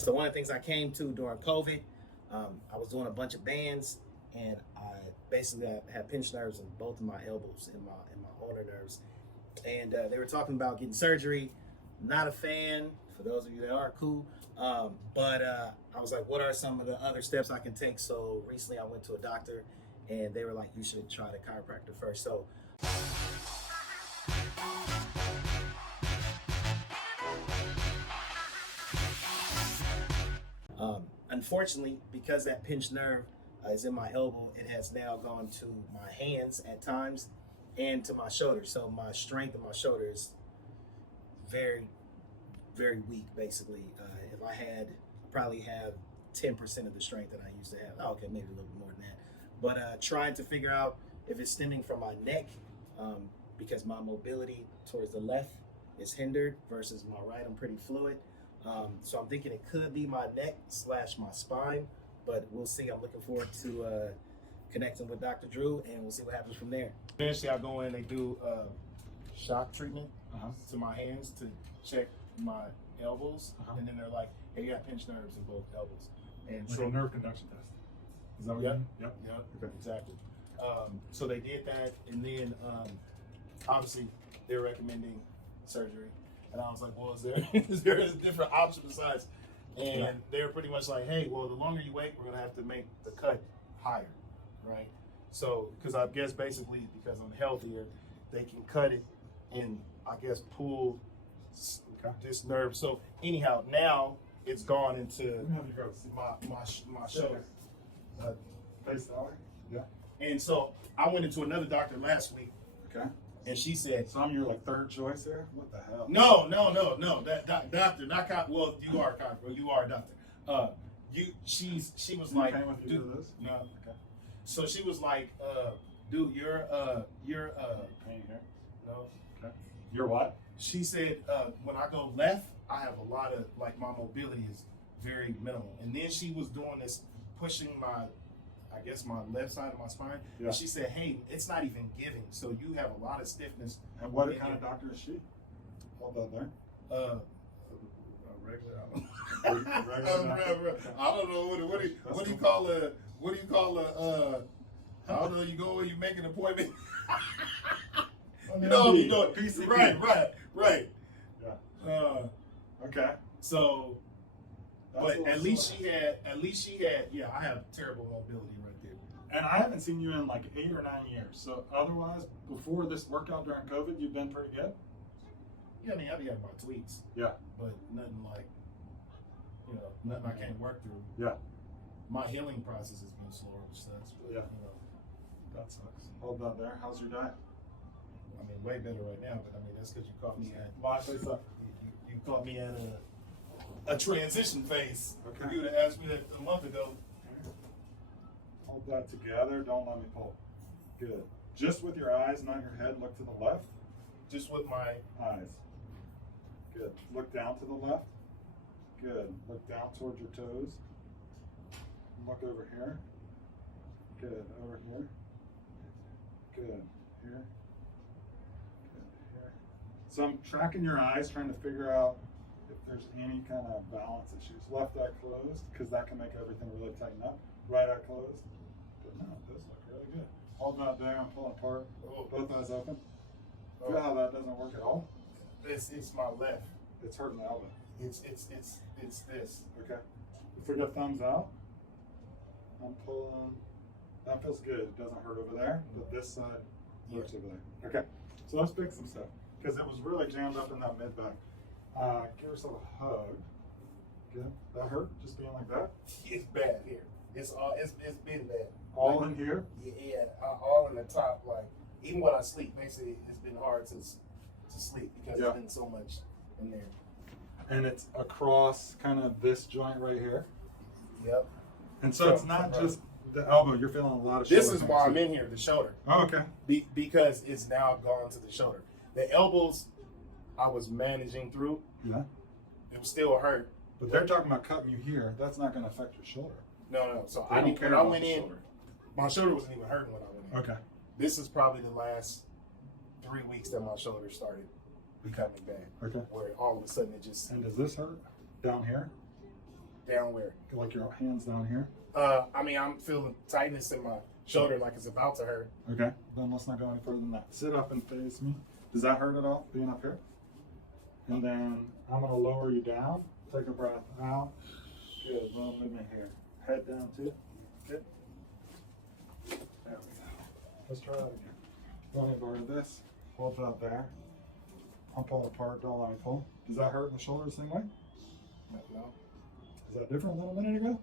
So one of the things I came to during COVID, I was doing a bunch of bands, and I had pinched nerves in both of my elbows and my ulnar nerves, and they were talking about getting surgery. Not a fan. For those of you that are cool, but I was like, what are some of the other steps I can take? So recently I went to a doctor, and they were like, you should try the chiropractor first. So unfortunately, because that pinched nerve is in my elbow, it has now gone to my hands at times and to my shoulders. So my strength in my shoulders very, very weak. Basically, if I probably have 10% of the strength that I used to have. Oh, okay, maybe a little bit more than that. But trying to figure out if it's stemming from my neck, because my mobility towards the left is hindered versus my right. I'm pretty fluid. So I'm thinking it could be my neck / my spine, but we'll see. I'm looking forward to connecting with Dr. Drew, and we'll see what happens from there. Eventually, I go in, they do shock treatment to my hands to check my elbows, and then they're like, hey, you got pinched nerves in both elbows. And like so a nerve conduction test. Is that what you mean? Yep. Okay. Exactly. So they did that, and then obviously they're recommending surgery. And I was like, well, is there a different option besides? And they're pretty much like, hey, well, the longer you wait, we're going to have to make the cut higher, right? So, because I guess basically because I'm healthier, they can cut it and I guess pull this nerve. So anyhow, now it's gone into my shoulder. Face that way? Yeah. And so I went into another doctor last week. Okay. And she said, so I'm your like third choice there? What the hell? No. That doctor, not con. Well, you are a con. You are a doctor. She was like, dude, this? no. Okay. So she was like, dude, you're pain here. No. Okay. You're what? She said, when I go left, I have a lot of like my mobility is very minimal. And then she was doing this, pushing my left side of my spine. Yeah. And she said, hey, it's not even giving. So you have a lot of stiffness. And what kind of doctor is she? Hold that there. Regular. Regular I don't know. What do you call a? I don't know. You go and you make an appointment. You know, PCP. Right. Yeah. Okay. So, but at least she had. Yeah, I have terrible mobility right there. And I haven't seen you in like 8 or 9 years. So otherwise, before this workout during COVID, you've been pretty good. Yeah, I mean, I've had my tweaks. Yeah. But nothing like, nothing I can't work through. Yeah. My healing process has been slower, which sucks. But, yeah. That sucks. Hold that there. How's your diet? I mean, way better right now, but I mean, that's because you caught me at. Why say so? You caught me at a transition phase. Okay. You would have asked me that a month ago. Hold that together. Don't let me pull. Good. Just with your eyes, not your head. Look to the left. Just with my eyes. Good. Look down to the left. Good. Look down towards your toes. Look over here. Good. Over here. Good. Here. Good. Here. So I'm tracking your eyes, trying to figure out if there's any kind of balance issues. Left eye closed, because that can make everything really tighten up. Right eye closed. But no, it does look really good. Hold that there and pull apart. Both eyes open. Feel how that doesn't work at all? It's my left. It's hurting the elbow. It's this. Okay. For your thumbs out, I'm pulling. That feels good. It doesn't hurt over there, but this side hurts over there. Okay. So let's pick some stuff, because it was really jammed up in that mid back. Give yourself a hug. Good. That hurt? Just being like that? It's bad here. It's been bad. All in here? Yeah, all in the top. Like even when I sleep, basically, it's been hard to sleep because there's been so much in there. And it's across kind of this joint right here. Yep. And so it's not just the elbow. You're feeling a lot of shoulder. This is why I'm in here, the shoulder. Oh, okay. Because it's now gone to the shoulder. The elbows, I was managing through. Yeah. It was still hurt. But they're talking about cutting you here. That's not going to affect your shoulder. No. So I don't care. When I went in, my shoulder wasn't even hurting when I went in. Okay. This is probably the last 3 weeks that my shoulder started becoming bad. Okay. Where all of a sudden it just. And does this hurt down here? Down where? Like your hands down here. I mean, I'm feeling tightness in my shoulder, like it's about to hurt. Okay, then let's not go any further than that. Sit up and face me. Does that hurt at all, being up here? And then I'm gonna lower you down. Take a breath out. Good, little movement here. Head down too. Good. There we go. Let's try that again. Let me borrow this. Hold that there. I'm pulling apart, don't let me pull. Does that hurt in the shoulder the same way? No. Is that different than a minute ago?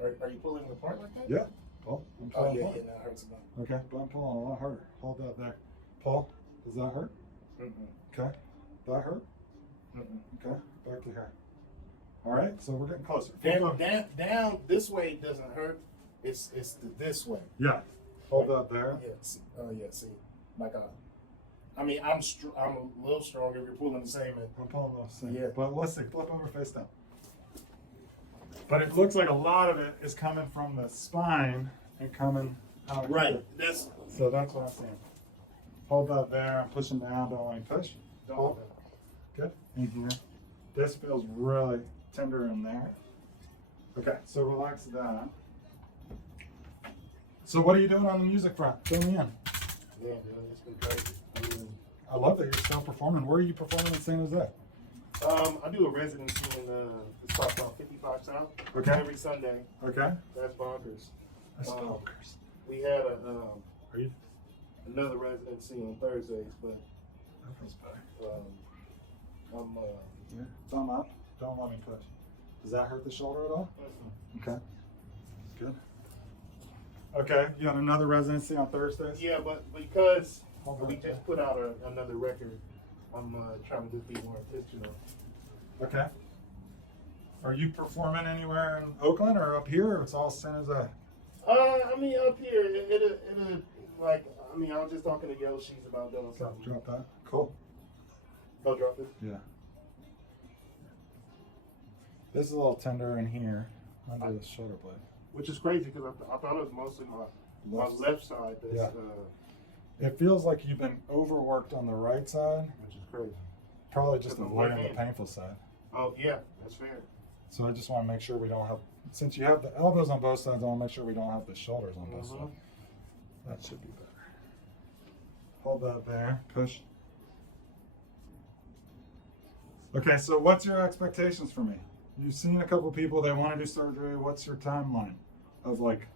Are you pulling it apart like that? Yeah. Pull. I'm Oh, pulling yeah, apart. yeah, that hurts a lot. Okay, but I'm pulling a lot harder. Hold that there. Pull. Does that hurt? Okay. That hurt? Okay. Back to here. All right. So we're getting closer. Down this way doesn't hurt. It's this way. Yeah. Hold that there. Yeah. See, yeah. See, like I mean, I'm a little stronger if you're pulling the same. I'm pulling those same. Yeah. But let's see. Flip over face down. But it looks like a lot of it is coming from the spine and coming out. Right. Here. So that's what I'm saying. Hold that there. I'm pushing down. Don't let me push. Hold. Good. In here. This feels really tender in there. Okay, so relax that. So what are you doing on the music front? Fill me in. Yeah, it's been crazy. I love that you're still performing. Where are you performing in San Jose? I do a residency in this spot called 55 South. Okay. Every Sunday. Okay. That's bonkers. That's bonkers. We had Are you? another residency on Thursdays, but That feels better. I'm Yeah. Thumb up. Don't let me push. Does that hurt the shoulder at all? Okay. Good. Okay. You got another residency on Thursdays? yeah, but because Hold on. we just put out another record, I'm trying to just be more intentional. Okay. Are you performing anywhere in Oakland or up here, or it's all San Jose? I mean, up here, it'll like, I mean, I was just talking to Yoshis about doing something. Drop that. Cool. Oh, drop it. Yeah. This is a little tender in here under the shoulder blade. Which is crazy because I thought it was mostly my left side. That's, Yeah. It feels like you've been overworked on the right side. which is crazy. Probably just Because of avoiding my the hand. painful side. Oh, yeah, that's fair. So I just want to make sure we don't have, since you have the elbows on both sides, I want to make sure we don't have the shoulders on both sides. That should be better. Hold that there. Push. Okay, so what's your expectations for me? You've seen a couple people that want to do surgery. What's your timeline of like,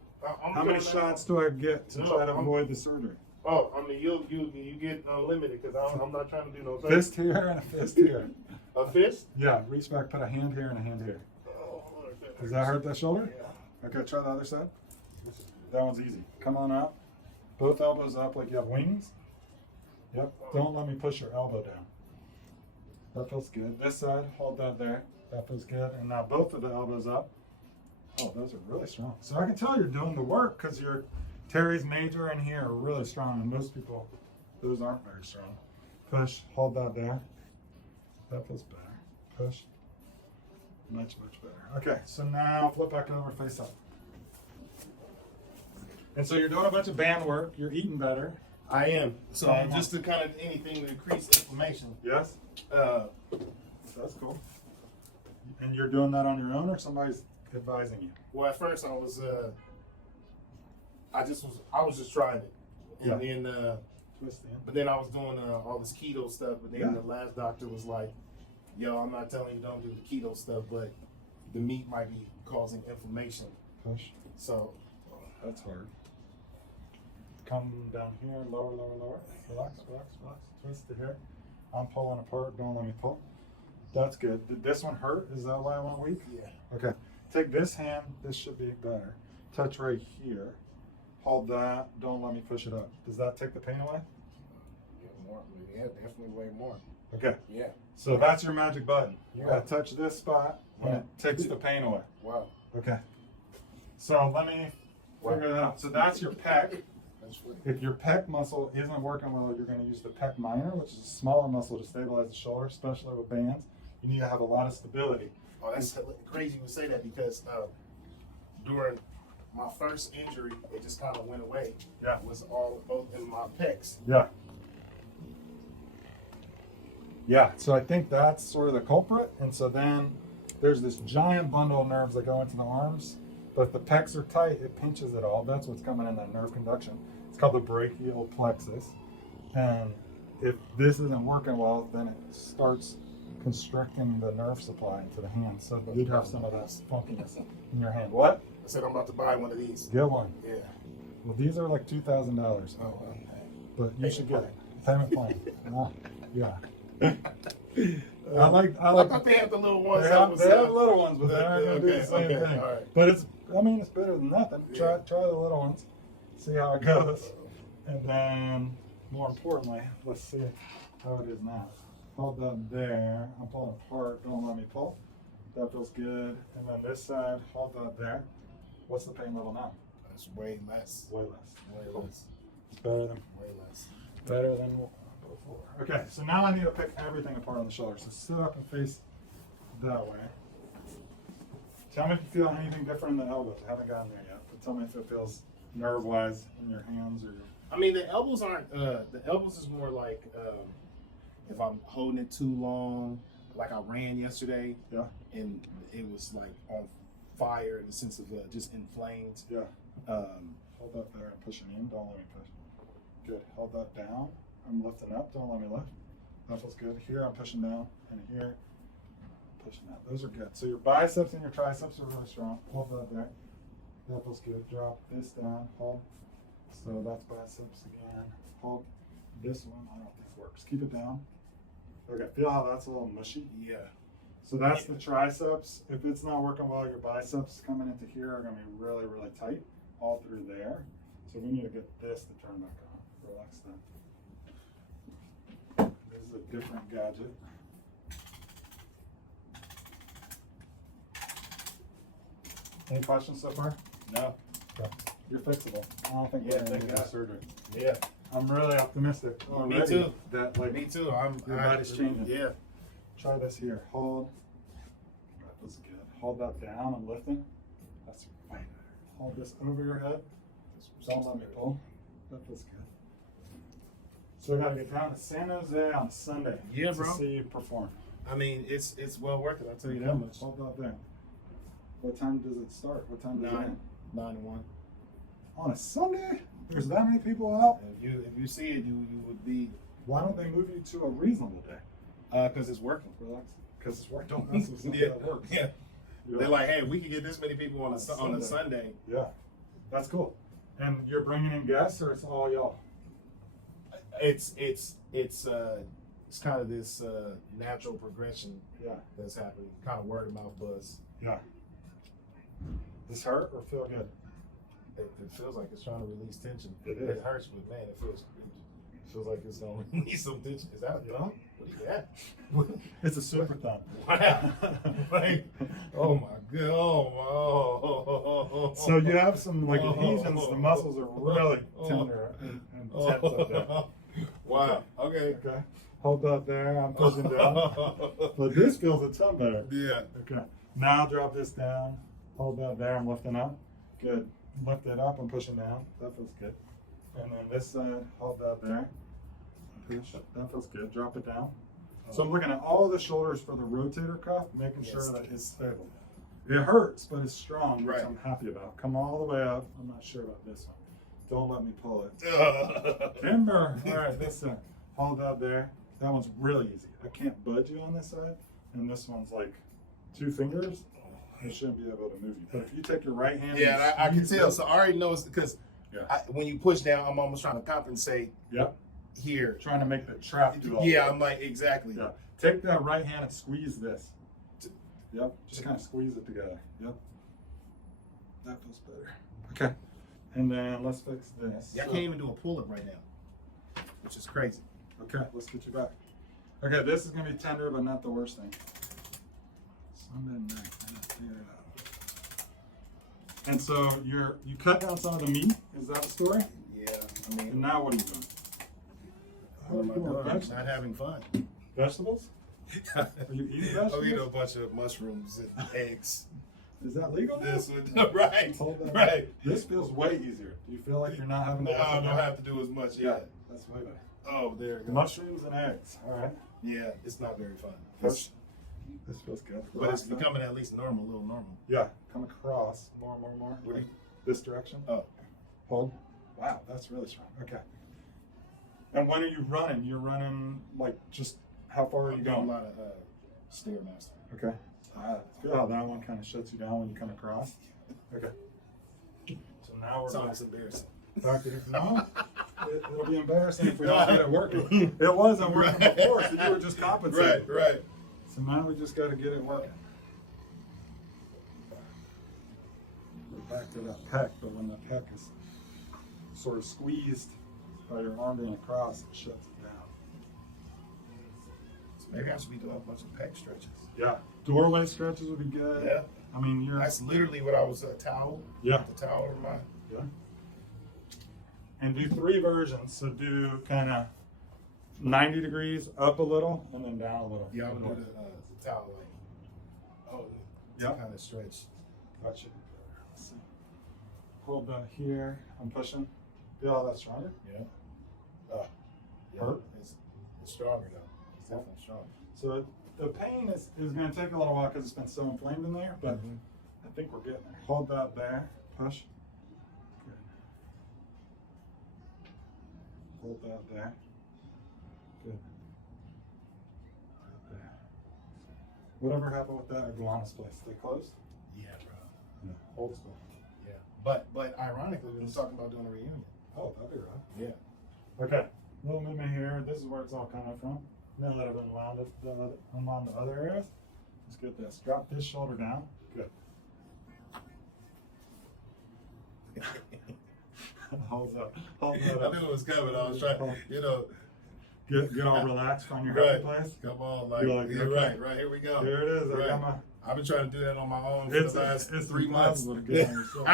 how many shots do I get to try to avoid the surgery? Oh, I mean, you get unlimited because I'm not trying to do no surgery. Fist here and a fist here. A fist? Yeah, reach back, put a hand here and a hand here. Oh, Does that hurt that shoulder? Yeah. Okay, try the other side. That one's easy. Come on up. Both elbows up like you have wings. Yep. Don't let me push your elbow down. That feels good. This side, hold that there. That feels good. And now both of the elbows up. Oh, those are really strong. So I can tell you're doing the work because your teres major in here are really strong. And most people, those aren't very strong. Push, hold that there. That feels better. Push. Much, much better. Okay, so now flip back over, face up. And so you're doing a bunch of band work. You're eating better. I am. So just to kind of anything to increase inflammation. Yes? That's cool. And you're doing that on your own, or somebody's advising you? Well, at first I was just trying it, and then Twist in. but then I was doing all this keto stuff. But then Yeah. the last doctor was like, "Yo, I'm not telling you don't do the keto stuff, but the meat might be causing inflammation." Push. So That's hard. Come down here, lower, lower, lower. Relax, relax, relax. Twist the hair. I'm pulling apart. Don't let me pull. That's good. Did this one hurt? Is that why I went weak? yeah, Okay. Take this hand. This should be better. Touch right here. Hold that. Don't let me push it up. Does that take the pain away? yeah, definitely way more. Okay. Yeah. So that's your magic button. You Yeah. gotta touch this spot and it takes the pain away. Wow. Okay. So let me figure that out. So that's your pec. That's weird. If your pec muscle isn't working well, you're going to use the pec minor, which is a smaller muscle to stabilize the shoulder, especially with bands. You need to have a lot of stability. Oh, that's crazy you say that because during my first injury, it just kind of went away. Yeah. It was all both in my pecs. Yeah. Yeah. So I think that's sort of the culprit. And so then there's this giant bundle of nerves that go into the arms, but if the pecs are tight, it pinches it all. That's what's coming in that nerve conduction. It's called the brachial plexus. And if this isn't working well, then it starts constricting the nerve supply into the hand. So you'd have some of that funkiness in your hand. What? I said I'm about to buy one of these. Get one. Yeah. Well, these are like $2,000. Oh, okay. But you should get it. Payment plan. Yeah. I I thought they had the little ones. They have little ones, but they're not going to do the same thing. All right. But it's better than nothing. Yeah. Try the little ones, see how it goes, and then more importantly, let's see how it is now. Hold that there. I'm pulling apart. Don't let me pull. That feels good. And then this side, hold that there. What's the pain level now? It's way less. Way less. Way Cool. less. It's better than before. Okay, so now I need to pick everything apart on the shoulder. So sit up and face that way. Tell me if you feel anything different in the elbows. I haven't gotten there yet, but tell me if it feels nerve-wise in your hands or your... I mean, the elbows aren't. The elbows is more like if I'm holding it too long. Like I ran yesterday, Yeah. and it was like on fire in the sense of just inflamed. Yeah. Hold that there and pushing in. Don't let me push. Good. Hold that down. I'm lifting up. Don't let me lift. That feels good. Here I'm pushing down, and here pushing out. Those are good. So your biceps and your triceps are really strong. Hold that there. That feels good. Drop this down. Hold. So that's biceps again. Hold. This one I don't think works. Keep it down. Okay. Feel how that's a little mushy. Yeah. So that's the triceps. If it's not working well, your biceps coming into here are going to be really, really tight all through there. So we need to get this to turn back on. Relax that. This is a different gadget. Any questions so far? No. Okay. You're fixable. I don't think Yeah, we're going to thank need that God. surgery. Yeah. I'm really optimistic. Me already too. That like Me too. your body's changing. Yeah. Try this here. Hold. That was good. Hold that down and lifting. That's right. Hold this over your head. Don't let me pull. That feels good. So I gotta get down to San Jose on Sunday. Yeah, to bro. see you perform. I mean, it's well worth it. I'll tell you that much. Hold that there. What time does it start? What time does it end? 9 to 1. On a Sunday? There's that many people out? If you see it, you would be. Why don't they move you to a reasonable day? Because it's working. Relax. Because it's working. Don't mess with something Yeah. that works. Yeah. Yeah. They're like, hey, we can get this many people on a Sunday. Sunday. Yeah. That's cool. And you're bringing in guests, or it's all y'all? It's kind of this natural progression Yeah. that's happening. Kind of word of mouth buzz. Yeah. This hurt or feel good? It feels like it's trying to release tension. It is. It hurts, but man, it feels like it's gonna release some tension. Is that a thumb? What is that? It's a super thumb. Wow. Like, oh my god. Oh. So you have some like adhesions. The muscles are really tender and tense up there. Wow. Okay. Okay. Hold that there. I'm pushing down. But this feels a ton better. Yeah. Okay. Now drop this down. Hold that there. I'm lifting up. Good. Lift it up. I'm pushing down. That feels good. And then this side, hold that there. Push. That feels good. Drop it down. So I'm looking at all the shoulders for the rotator cuff, making sure that it's stable. It hurts, but it's strong, which Right. I'm happy about. Come all the way up. I'm not sure about this one. Don't let me pull it. Timber. All right, this side. Hold that there. That one's really easy. I can't budge you on this side, and this one's like 2 fingers. I shouldn't be able to move you. But if you take your right hand, Yeah, I can squeeze tell. it- So I already know it's because when you push down, I'm almost trying to compensate Yep. here. Trying to make the trap do all Yeah, that. I'm like, exactly. Yeah. Take that right hand and squeeze this. Yep. Just kind of squeeze it together. Yep. That feels better. Okay. And then let's fix this. Yeah, I can't even do a pull up right now, which is crazy. Okay, let's get you back. Okay, this is gonna be tender, but not the worst thing. Sunday night, I gotta figure it out. And so you cut down some of the meat. Is that the story? Yeah, I And mean, now what are you doing? what am I You want doing? I'm vegetables? not having fun. Vegetables? Are you eating I'm vegetables? eating a bunch of mushrooms and eggs. Is that legal? now? This one, right? Hold that. Right. This feels way easier. Do you feel like you're not having No, to? I don't have to do as much. Yeah. That's way better. Oh, there it goes. Mushrooms and eggs. All right. Yeah, it's not very fun. First, This feels good. But it's Relax out. becoming at least normal, a little normal. Yeah, come across more. What do you- This direction. Oh, Hold. Wow, that's really strong. Okay. And when are you running? You're running like just how far are you I'm doing a going? lot of Stairmaster. Okay. Feel how that one kind of shuts you down when you come across. Okay. So now we're It's almost embarrassing. back to no. It'll be embarrassing if we don't get it working. It wasn't working Right. before, so you were just compensating. Right. So now we just got to get it working. We're back to that pec, but when the pec is sort of squeezed by your arm being across, it shuts it down. So maybe I should be doing a bunch of pec stretches. Yeah, doorway stretches would be good. Yeah. I mean, you're That's literally what I was towel. yeah, The towel over my. yeah. And do 3 versions. So do kind of 90 degrees up a little and then down a little. Yeah, I'm gonna do the towel like. Oh, Yeah. Kind of stretch. That should be better. Let's see. Hold that here. I'm pushing. Feel how that's stronger? Yeah. Yeah. Hurt? It's stronger though. It's definitely stronger. So the pain is going to take a little while because it's been so inflamed in there, but Mhm. I think we're getting there. Hold that there. Push. Good. Hold that there. Good. Right there. Whatever happened with that iguana's place? They closed? Yeah, bro. No. Old school. Yeah. But ironically, we were talking about doing a reunion. Oh, that'd be right. Yeah. Okay, little movement here. This is where it's all coming from. Now that I've unwound the other areas, let's get this. Drop this shoulder down. Good. Hold up. Hold I that up. knew it was coming. I was trying, Get all relaxed on your happy place. Come on, like, You're like, yeah, okay. right. Here we go. There it is. I Right. got my. I've been trying to do that on my own for It's the last 3 months. months. To get on yourself.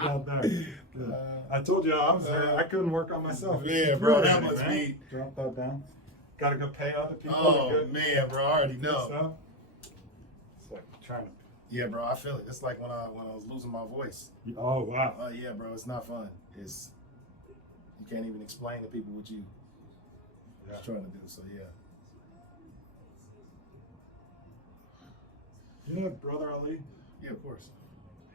Hold that there. Good. I told you I was there. I couldn't work on myself. Yeah, bro, that Really, must man. be. Drop that down. Got to go pay out the people. Oh Good- man, bro, I already good know. stuff. It's like trying to. Yeah, bro, I feel it. It's like when I was losing my voice. Oh wow. Yeah, bro, it's not fun. It's you can't even explain to people what you Yeah. trying to do. So yeah. You know Brother Ali? Yeah, of course.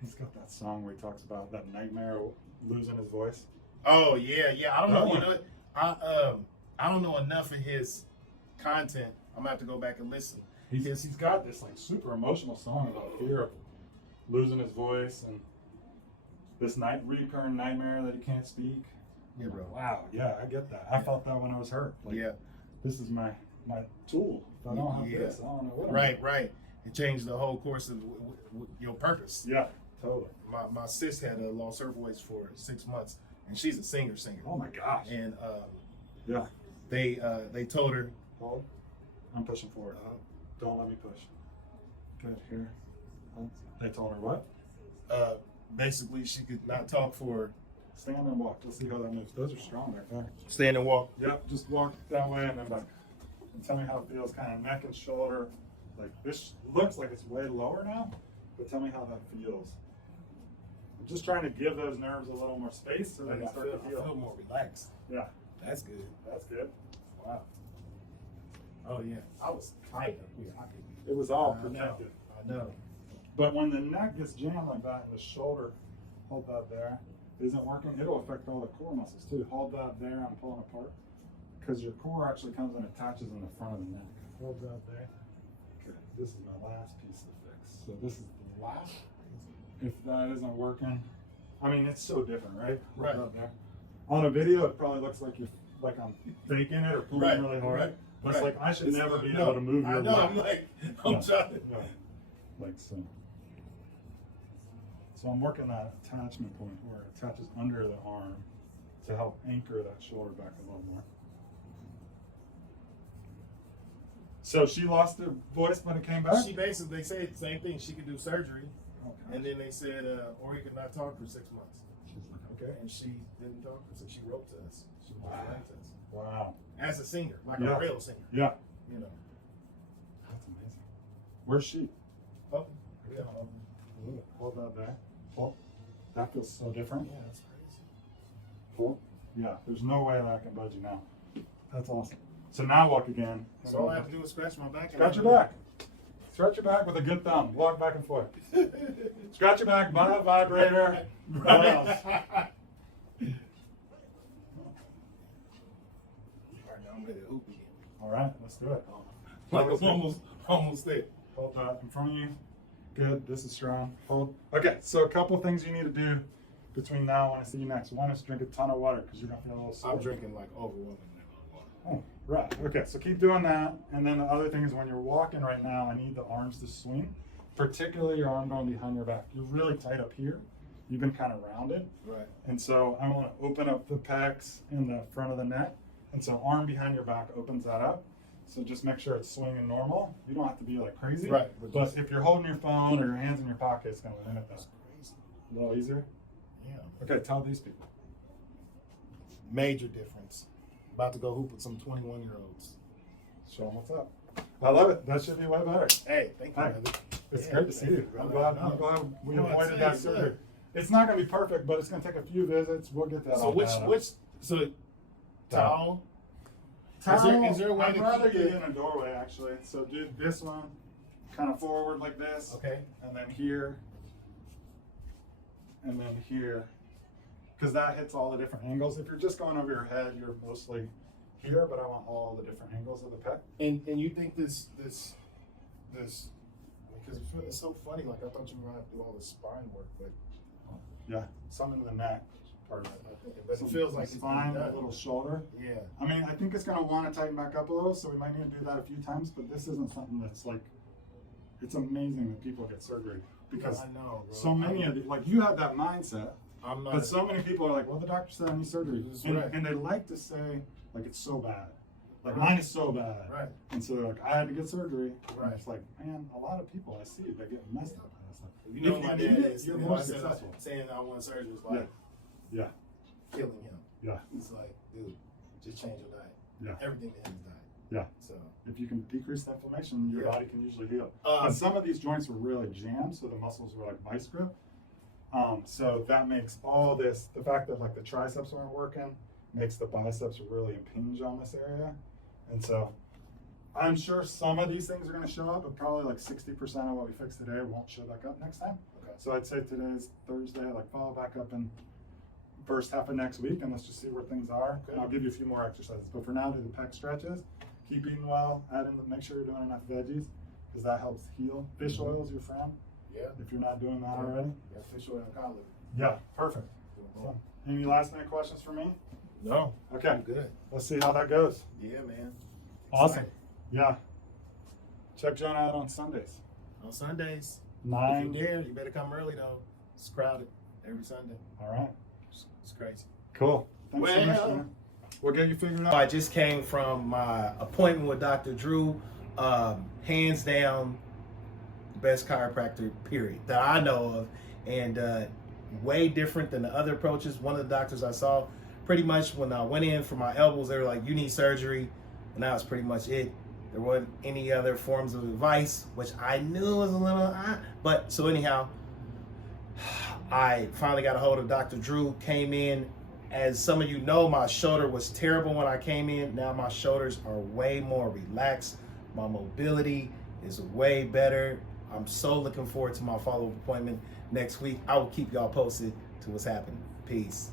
He's got that song where he talks about that nightmare of losing his voice. Oh yeah. I don't That know. one. You know what? I don't know enough of his content. I'm gonna have to go back and listen. He's got this like super emotional song about fear of losing his voice and this recurring nightmare that he can't speak. Yeah, bro. Wow. Yeah, I get that. I felt that when I was hurt. Like, Yeah. This is my tool. If I don't have Yeah. this, I don't know what. I'm Right. It changed the whole course of your purpose. doing. Yeah. Totally. My sis had lost her voice for 6 months, and she's a singer. Oh my gosh. And Yeah. they told her. Hold. I'm pushing forward. Don't let me push. Good. Here. They told her what? Basically, she could not talk for. Stand and walk. Let's see how that moves. Those are strong right there. Stand and walk. Yep. Just walk that way and then back. And tell me how it feels. Kind of neck and shoulder. Like this looks like it's way lower now, but tell me how that feels. I'm just trying to give those nerves a little more space so they can start to I feel. feel more relaxed. Yeah. That's good. That's good. Wow. Oh yeah, I was tight. It was all I know. protected. I know. But when the neck gets jammed like that and the shoulder, hold that there, isn't working, it'll affect all the core muscles too. Hold that there, I'm pulling apart. Because your core actually comes and attaches in the front of the neck. Hold that there. Okay, this is my last piece to fix. So this is the last. If that isn't working, I mean, it's so different, right? Right. Hold that there. On a video, it probably looks like I'm faking it or pulling really hard. Right. But it's like, I should never be no, able to move I your know. leg. I'm like, I'm Yeah. trying. Yeah. Like so. So I'm working that attachment point where it attaches under the arm to help anchor that shoulder back a little more. So she lost her voice when it came back? She basically, they said the same thing. She could do surgery, Okay. and then they said, or he could not talk for 6 months. She's like, Okay, and she didn't talk, so she wrote to us. She wrote to us wow. as a singer, like Yeah. a real singer. Yeah. You know. That's amazing. Where's she? Oh, yeah. Hold that there. Hold. That feels so different. Yeah, that's crazy. Hold. Yeah, there's no way that I can budge you now. That's awesome. So now walk again. So all I have to do is scratch my back. Scratch your back. Stretch your back with a good thumb. Walk back and forth. Scratch your back, buy a vibrator. What else? All right, now I'm ready to hoop again. All right, let's do it. Like I'm almost there. Hold that in front of you. Good. This is strong. Hold. Okay, so a couple things you need to do between now and when I see you next. One is drink a ton of water because you're gonna feel a little sore. I'm drinking like overwhelming water. Oh, right. Okay, so keep doing that. And then the other thing is when you're walking right now, I need the arms to swing, particularly your arm going behind your back. You're really tight up here. You've been kind of rounded. Right. And so I want to open up the pecs in the front of the neck. And so arm behind your back opens that up. So just make sure it's swinging normal. You don't have to be like crazy. Right. But if you're holding your phone or your hands in your pocket, it's going to limit that. That's crazy. A little easier? Yeah. Okay, tell these people. Major difference. About to go hoop with some 21-year-olds. Show them what's up. I love it. That should be way better. Hey, thank you, Hi. brother. It's Yeah, great to see thank you. I'm brother. glad we You know, avoided it's- that it's, surgery. It's not going to be perfect, but it's going to take a few visits. We'll get that So all which dialed up. so towel? Towel, Is there a way I'd to rather keep you it- in a doorway, actually. So do this one kind of forward like this. Okay. And then here. And then here. Because that hits all the different angles. If you're just going over your head, you're mostly here, but I want all the different angles of the pec. And you think this because it's so funny, like I thought you were gonna have to do all the spine work, but Yeah, some in the neck part of it. but it feels like it's spine, being a done. little shoulder. Yeah. I mean, I think it's going to want to tighten back up a little, so we might need to do that a few times, but this isn't something that's like, it's amazing that people get surgery because I know, bro. so many of the, like you have that mindset, I'm not but so many people are like, well, the doctor said I need surgery. That's And, right. and they like to say, like, it's so bad. Like, mine is so bad. Right. And so they're like, I had to get surgery. Right. And it's like, man, a lot of people I see, they get messed up. And it's like, You know, if my you dad did it, is you're the more one successful. saying I want surgery was like Yeah. killing him. Yeah. He's like, dude, just change your diet. Yeah. Everything in his diet. Yeah. So If you can decrease the inflammation, your Yeah. body can usually heal. But some of these joints were really jammed, so the muscles were like vice grip. So that makes all this, the fact that like the triceps weren't working, makes the biceps really impinge on this area. And so I'm sure some of these things are going to show up, but probably like 60% of what we fixed today won't show back up next time. Okay. So I'd say today's Thursday, like follow back up in first half of next week, and let's just see where things are. Okay. And I'll give you a few more exercises. But for now, do the pec stretches. Keep eating well. Make sure you're doing enough veggies because that helps heal. Fish oil is your friend yeah. if you're not doing that already. Yeah, fish oil and cod liver. Yeah, perfect. So, any last minute questions for me? No. Okay, I'm good. let's see how that goes. Yeah, man. Awesome. Yeah. Check Jonah out on Sundays. On Sundays. 9. If you're there, you better come early though. It's crowded every Sunday. All right. It's crazy. Cool. Thanks so much, Well- Jonah. We'll get you figured out. I just came from my appointment with Dr. Drew. Hands down, best chiropractor, period, that I know of. And way different than the other approaches. One of the doctors I saw, pretty much when I went in for my elbows, they were like, you need surgery. And that was pretty much it. There wasn't any other forms of advice, which I knew was a little but so anyhow, I finally got a hold of Dr. Drew, came in. As some of you know, my shoulder was terrible when I came in. Now my shoulders are way more relaxed. My mobility is way better. I'm so looking forward to my follow-up appointment next week. I will keep y'all posted to what's happening. Peace.